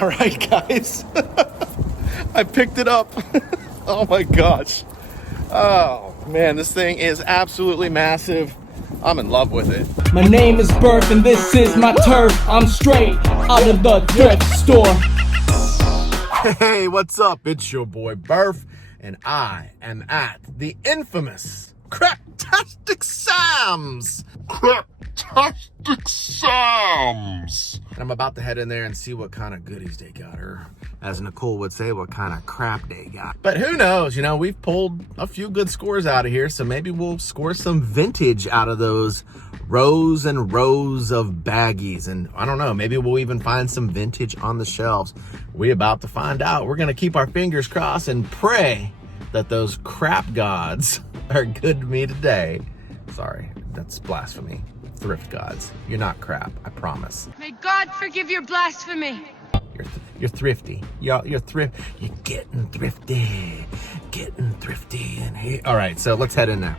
All right, guys. I picked it up. Oh my gosh. Oh man, this thing is absolutely massive. I'm in love with it. My name is Burf and this is my turf. I'm straight out of the thrift store. Hey, what's up? It's your boy Burf, and I am at the infamous Craptastic Sam's. Craptastic Sam's. And I'm about to head in there and see what kind of goodies they got, or as Nicole would say, what kind of crap they got. But who knows, you know, we've pulled a few good scores out of here, so maybe we'll score some vintage out of those rows and rows of baggies. And I don't know, maybe we'll even find some vintage on the shelves. We're about to find out. We're gonna keep our fingers crossed and pray that those crap gods are good to me today. Sorry, that's blasphemy. Thrift gods, you're not crap, I promise. May God forgive your blasphemy. You're thrifty. You're getting thrifty in here. All right, so let's head in now.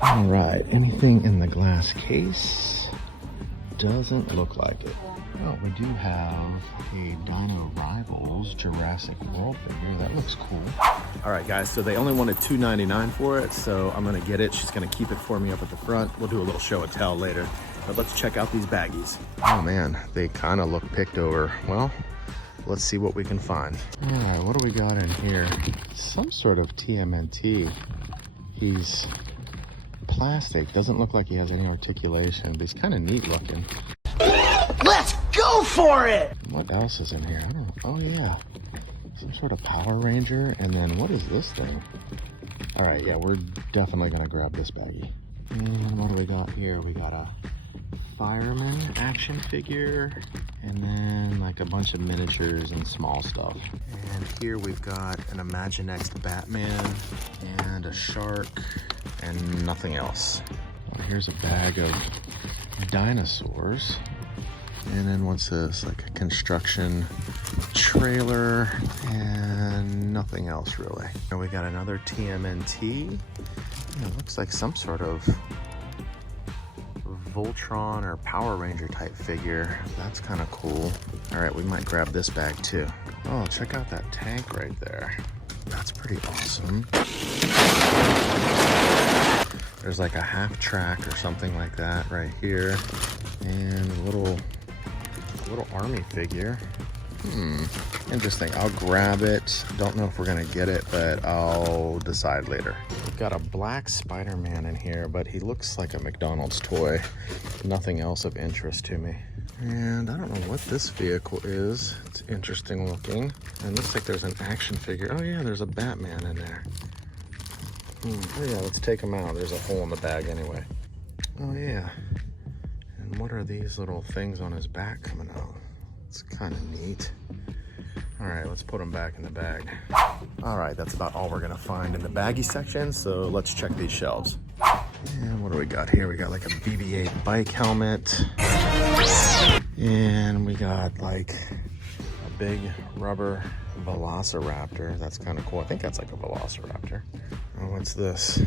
All right, anything in the glass case? Doesn't look like it. Oh, we do have a Dino Rivals Jurassic World figure. That looks cool. All right, guys, so they only wanted $2.99 for it, so I'm gonna get it. She's gonna keep it for me up at the front. We'll do a little show and tell later. But let's check out these baggies. Oh man, they kind of look picked over. Well, let's see what we can find. All right, what do we got in here? Some sort of TMNT. He's plastic. Doesn't look like he has any articulation, but he's kind of neat looking. Let's go for it! What else is in here? I don't know. Oh yeah, some sort of Power Ranger. And then what is this thing? All right, yeah, we're definitely gonna grab this baggie. And what do we got here? We got a fireman action figure, and then like a bunch of miniatures and small stuff. And here we've got an Imaginext Batman and a shark and nothing else. Well, here's a bag of dinosaurs. And then what's this? Like a construction trailer and nothing else really. And we got another TMNT. It looks like some sort of Voltron or Power Ranger type figure. That's kind of cool. All right, we might grab this bag too. Oh, check out that tank right there. That's pretty awesome. There's like a half track or something like that right here. And a little army figure. Interesting. I'll grab it. Don't know if we're gonna get it, but I'll decide later. We've got a black Spider-Man in here, but he looks like a McDonald's toy. Nothing else of interest to me. And I don't know what this vehicle is. It's interesting looking. And looks like there's an action figure. Oh yeah, there's a Batman in there. Oh yeah, let's take him out. There's a hole in the bag anyway. Oh yeah. And what are these little things on his back coming out? It's kind of neat. All right, let's put them back in the bag. All right, that's about all we're gonna find in the baggie section, so let's check these shelves. And what do we got here? We got like a BB-8 bike helmet. And we got like a big rubber velociraptor. That's kind of cool. I think that's like a velociraptor. Oh, what's this?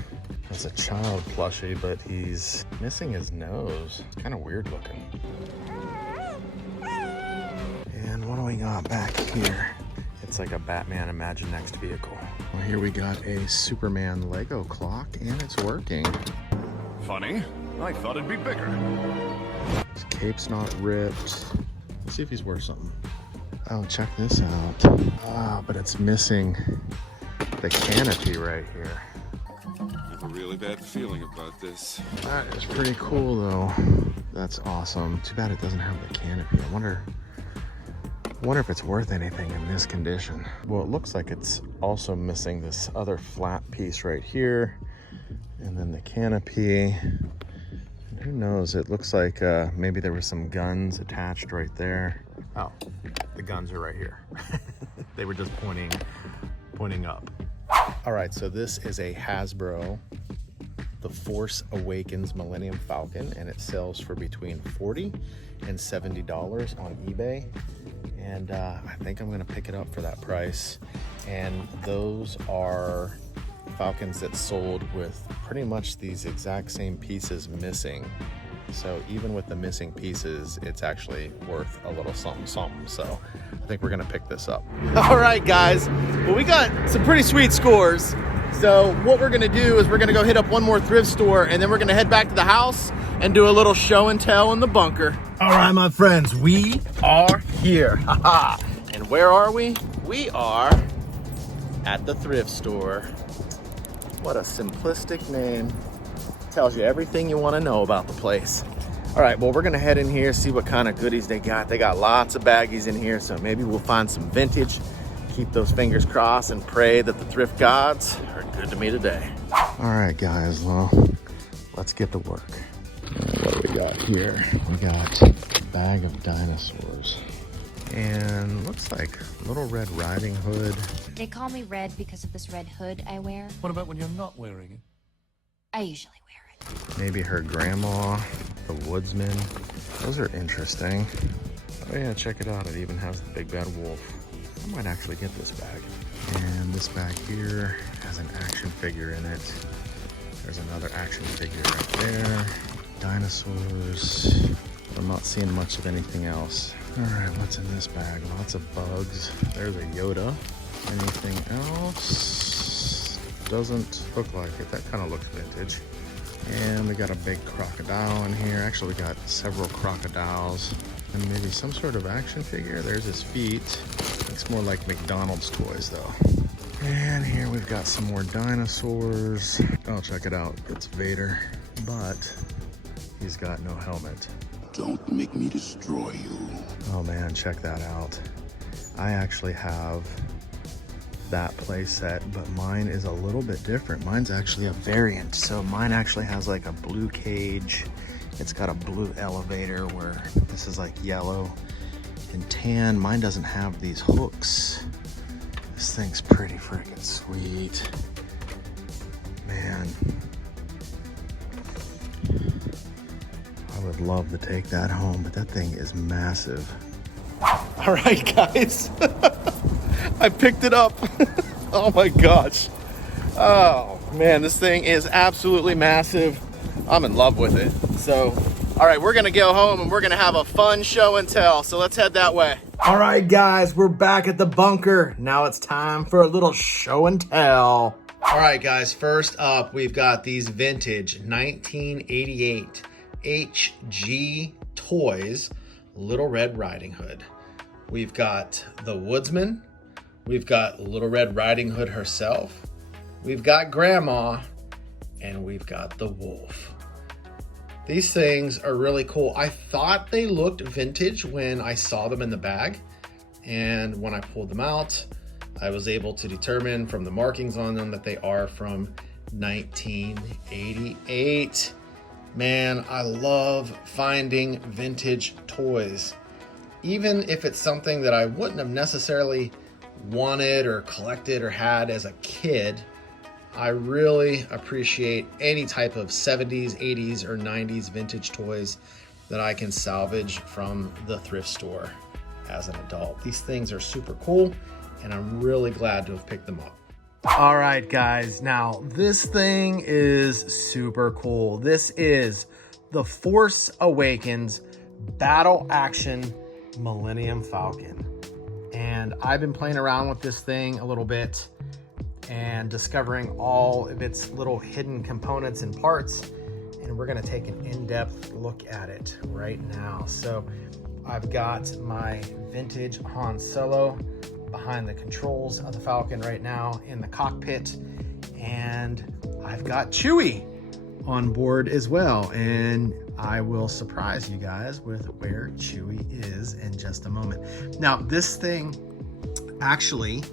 It's a child plushie, but he's missing his nose. It's kind of weird looking. And what do we got back here? It's like a Batman Imaginext vehicle. Well, here we got a Superman Lego clock, and it's working. Funny, I thought it'd be bigger. His cape's not ripped. Let's see if he's worth something. Oh, check this out. Ah, but it's missing the canopy right here. I have a really bad feeling about this. That is pretty cool though. That's awesome. Too bad it doesn't have the canopy. I wonder if it's worth anything in this condition. Well, it looks like it's also missing this other flat piece right here, and then the canopy. And who knows? It looks like maybe there were some guns attached right there. Oh, the guns are right here. They were just pointing up. All right, so this is a Hasbro, the Force Awakens Millennium Falcon, and it sells for between $40 and $70 on eBay. And I think I'm gonna pick it up for that price. And those are Falcons that sold with pretty much these exact same pieces missing. So even with the missing pieces, it's actually worth a little something, something. So I think we're gonna pick this up. All right, guys. Well, we got some pretty sweet scores. So what we're gonna do is we're gonna go hit up one more thrift store, and then we're gonna head back to the house and do a little show and tell in the bunker. All right, my friends, we are here. Haha. And where are we? We are at the thrift store. What a simplistic name. Tells you everything you want to know about the place. All right, well, we're gonna head in here, see what kind of goodies they got. They got lots of baggies in here, so maybe we'll find some vintage. Keep those fingers crossed and pray that the thrift gods are good to me today. All right, guys, well, let's get to work. What do we got here? We got a bag of dinosaurs. And looks like Little Red Riding Hood. They call me Red because of this red hood I wear. What about when you're not wearing it? I usually wear it. Maybe her grandma, the woodsman. Those are interesting. Oh yeah, check it out. It even has the big bad wolf. I might actually get this bag. And this bag here has an action figure in it. There's another action figure right there. Dinosaurs. I'm not seeing much of anything else. All right, what's in this bag? Lots of bugs. There's a Yoda. Anything else? Doesn't look like it. That kind of looks vintage. And we got a big crocodile in here. Actually, we got several crocodiles and maybe some sort of action figure. There's his feet. Looks more like McDonald's toys though. And here we've got some more dinosaurs. Oh, check it out. It's Vader, but he's got no helmet. Don't make me destroy you. Oh man, check that out. I actually have that playset, but mine is a little bit different. Mine's actually a variant. So mine actually has like a blue cage. It's got a blue elevator where this is like yellow and tan. Mine doesn't have these hooks. This thing's pretty freaking sweet. Man. I would love to take that home, but that thing is massive. All right, guys. I picked it up. Oh my gosh. Oh man, this thing is absolutely massive. I'm in love with it. So, all right, we're gonna go home and we're gonna have a fun show and tell. So let's head that way. All right, guys, we're back at the bunker. Now it's time for a little show and tell. All right, guys, first up, we've got these vintage 1988 HG Toys Little Red Riding Hood. We've got the Woodsman. We've got Little Red Riding Hood herself. We've got Grandma, and we've got the wolf. These things are really cool. I thought they looked vintage when I saw them in the bag, and when I pulled them out, I was able to determine from the markings on them that they are from 1988. Man, I love finding vintage toys. Even if it's something that I wouldn't have necessarily wanted or collected or had as a kid, I really appreciate any type of 70s, 80s, or 90s vintage toys that I can salvage from the thrift store as an adult. These things are super cool, and I'm really glad to have picked them up. All right, guys. Now, this thing is super cool. This is the Force Awakens Battle Action Millennium Falcon. And I've been playing around with this thing a little bit and discovering all of its little hidden components and parts. And we're gonna take an in-depth look at it right now. So I've got my vintage Han Solo behind the controls of the Falcon right now in the cockpit. And I've got Chewie on board as well. And I will surprise you guys with where Chewie is in just a moment. Now, this thing actually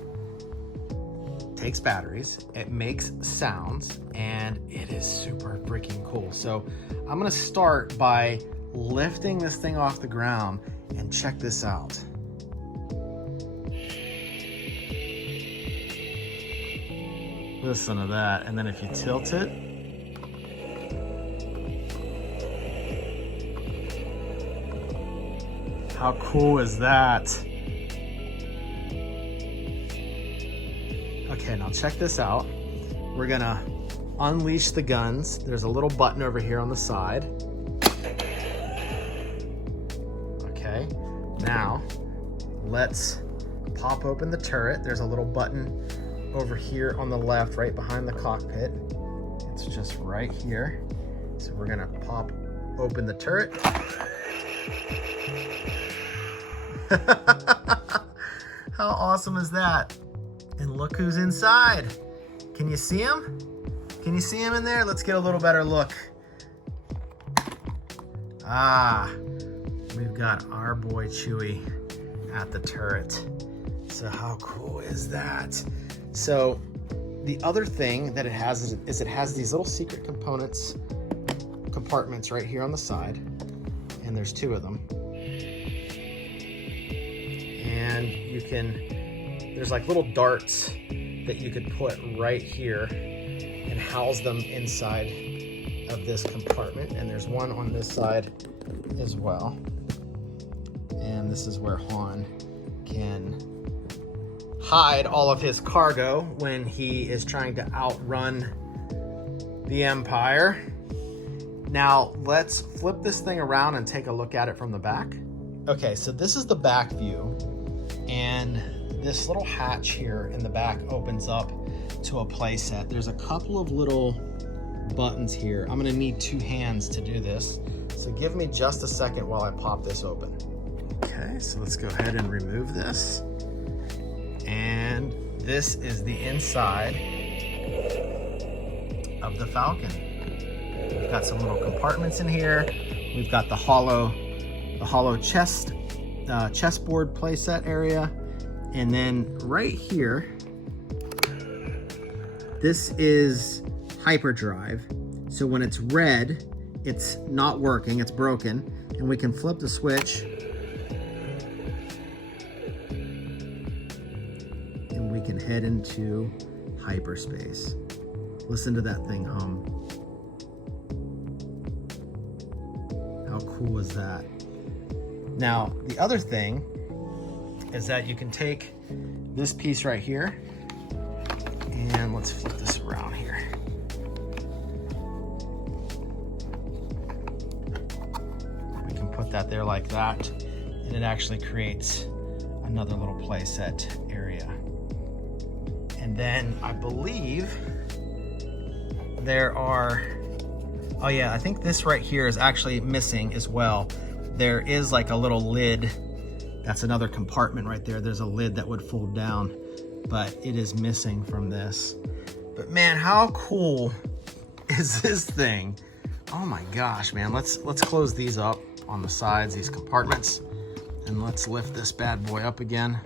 takes batteries, it makes sounds, and it is super freaking cool. So I'm gonna start by lifting this thing off the ground and check this out. Listen to that. And then if you tilt it, how cool is that? Okay, now check this out. We're gonna unleash the guns. There's a little button over here on the side. now let's pop open the turret. There's a little button over here on the left, right behind the cockpit. It's just right here. So we're gonna pop open the turret. How awesome is that? And look who's inside. Can you see him? Can you see him in there? Let's get a little better look. Ah, we've got our boy Chewie at the turret. So how cool is that? So the other thing that it has is it has these little secret compartments right here on the side, and there's 2 of them. And you can, there's like little darts that you could put right here and house them inside of this compartment. And there's one on this side as well. And this is where Han can hide all of his cargo when he is trying to outrun the Empire. Now let's flip this thing around and take a look at it from the back. Okay, so this is the back view, and this little hatch here in the back opens up to a playset. There's a couple of little buttons here. I'm gonna need 2 hands to do this. So give me just a second while I pop this open. Okay, so let's go ahead and remove this. And this is the inside of the Falcon. We've got some little compartments in here. We've got the hollow chessboard playset area. And then right here, this is hyperdrive. So when it's red, it's not working, it's broken. And we can flip the switch and we can head into hyperspace. Listen to that thing hum. How cool is that? Now, the other thing is that you can take this piece right here, and let's flip this around here. We can put that there like that, and it actually creates another little playset area. And then I believe there are, oh yeah, I think this right here is actually missing as well. There is like a little lid. That's another compartment right there. There's a lid that would fold down, but it is missing from this. But man, how cool is this thing? Oh my gosh, man. Let's close these up on the sides, these compartments, and let's lift this bad boy up again.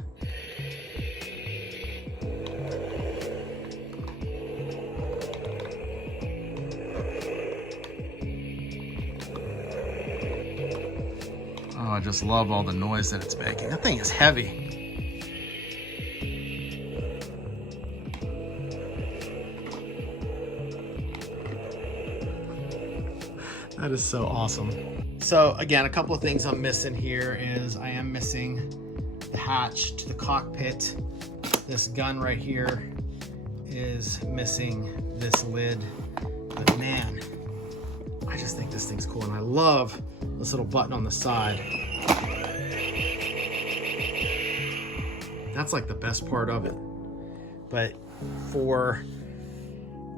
Oh, I just love all the noise that it's making. That thing is heavy. That is so awesome. So again, a couple of things I'm missing here is I am missing the hatch to the cockpit. This gun right here is missing this lid. But man, I just think this thing's cool, and I love this little button on the side. That's like the best part of it. But for,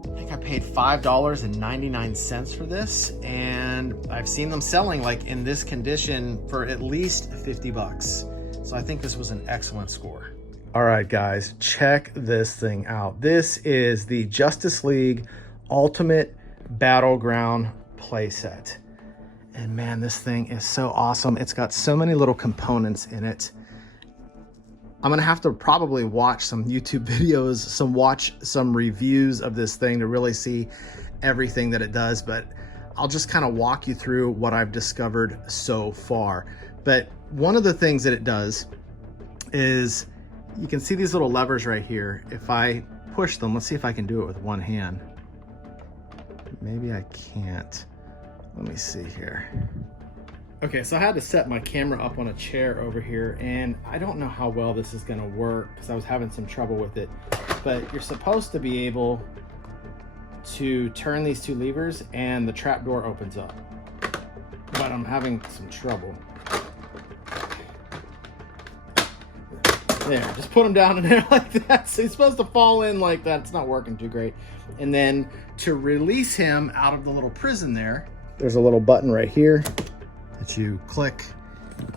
I think I paid $5.99 for this, and I've seen them selling like in this condition for at least 50 bucks. So I think this was an excellent score. All right, guys, check this thing out. This is the Justice League Ultimate Battleground playset. And man, this thing is so awesome. It's got so many little components in it. I'm gonna have to probably watch some YouTube videos, watch some reviews of this thing to really see everything that it does, but I'll just kind of walk you through what I've discovered so far. But one of the things that it does is, you can see these little levers right here. If I push them, let's see if I can do it with one hand. Maybe I can't. Let me see here. Okay, so I had to set my camera up on a chair over here, and I don't know how well this is gonna work because I was having some trouble with it. But you're supposed to be able to turn these 2 levers and the trap door opens up. But I'm having some trouble. There, just put him down in there like that. So he's supposed to fall in like that. It's not working too great. And then to release him out of the little prison there, there's a little button right here that you click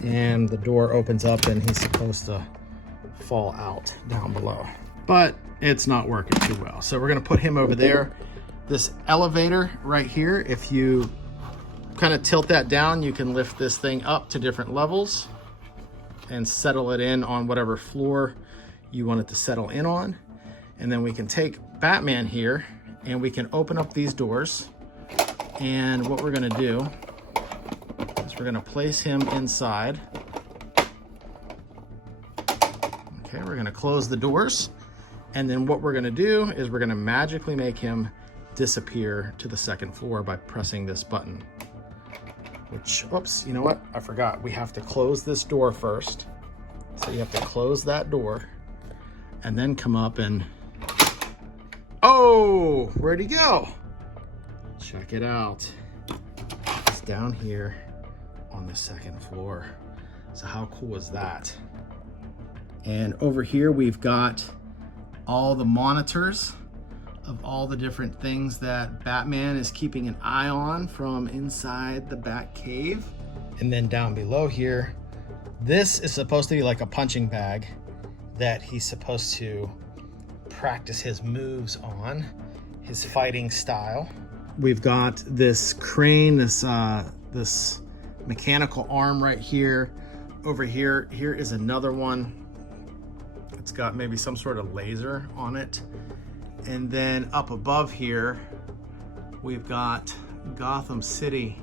and the door opens up and he's supposed to fall out down below. But it's not working too well. So we're gonna put him over there. This elevator right here, if you kind of tilt that down, you can lift this thing up to different levels and settle it in on whatever floor you want it to settle in on. And then we can take Batman here and we can open up these doors. And what we're gonna do is we're gonna place him inside. Okay, we're gonna close the doors. And then what we're gonna do is we're gonna magically make him disappear to the second floor by pressing this button. Which, oops, you know what? I forgot. We have to close this door first. So you have to close that door and then come up and, oh, where'd he go? Check it out. It's down here on the second floor. So how cool is that? And over here, we've got all the monitors of all the different things that Batman is keeping an eye on from inside the Bat Cave. And then down below here, this is supposed to be like a punching bag that he's supposed to practice his moves on, his fighting style. We've got this crane, this mechanical arm right here. Over here, here is another one. It's got maybe some sort of laser on it. And then up above here, we've got Gotham City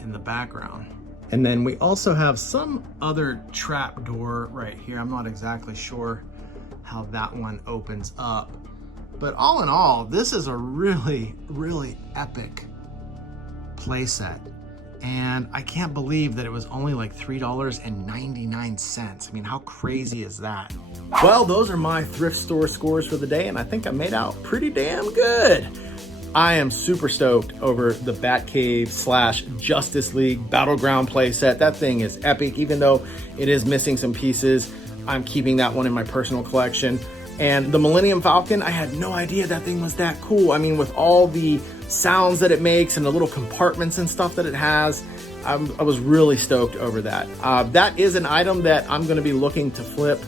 in the background. And then we also have some other trap door right here. I'm not exactly sure how that one opens up. But all in all, this is a really, really epic playset. And I can't believe that it was only like $3.99. I mean, how crazy is that? Well, those are my thrift store scores for the day, and I think I made out pretty damn good. I am super stoked over the Batcave / Justice League Battleground playset. That thing is epic, even though it is missing some pieces. I'm keeping that one in my personal collection. And the Millennium Falcon, I had no idea that thing was that cool. I mean, with all the sounds that it makes and the little compartments and stuff that it has, I was really stoked over that. That is an item that I'm gonna be looking to flip.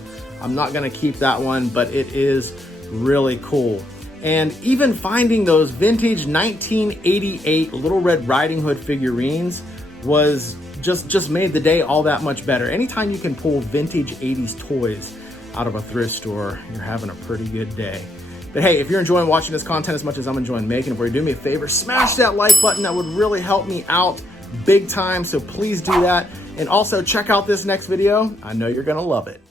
I'm not gonna keep that one, but it is really cool. And even finding those vintage 1988 Little Red Riding Hood figurines was just made the day all that much better. Anytime you can pull vintage 80s toys out of a thrift store, you're having a pretty good day. But hey, if you're enjoying watching this content as much as I'm enjoying making it, if you're doing me a favor, smash that like button. That would really help me out big time. So please do that. And also check out this next video. I know you're gonna love it.